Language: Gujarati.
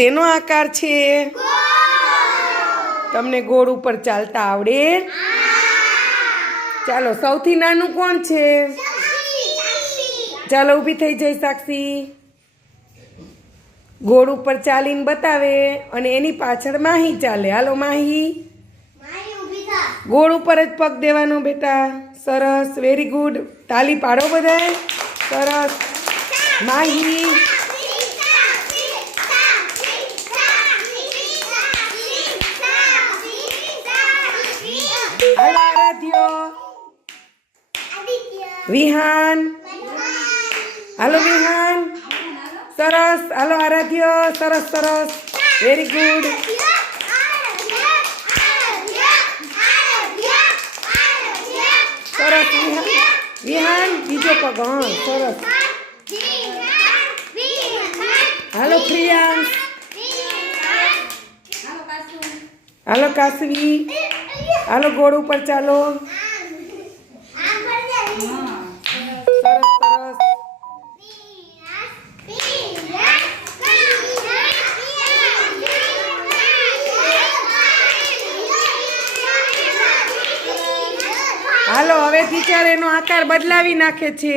શેનો આકાર છે? તમને ગોળ ઉપર ચાલતા આવડે? ચાલો, સૌથી નાનું કોણ છે? ચાલો, ઊભી થઈ જઈ, સાક્ષી. ગોળ ઉપર ચાલીને બતાવે અને એની પાછળ માહી ચાલે. હાલો, માહી. ગોળ ઉપર જ પગ દેવાનો બેટા. સરસ વેરી ગુડ તાલી પાડો બધાય. સરસ. માહી. આરાધ્યો વિહાન હાલો વિહાન સરસ હાલો આરાધ્ય સરસ સરસ વેરી ગુડ સરસ વિહાન વિહાન બીજો પગ હા સરસ હાલો પ્રિયાંશ હાલો કાસવી. હાલો ગોળ ઉપર ચાલો. હાલો હવે ટીચર એનો આકાર બદલાવી નાખે છે.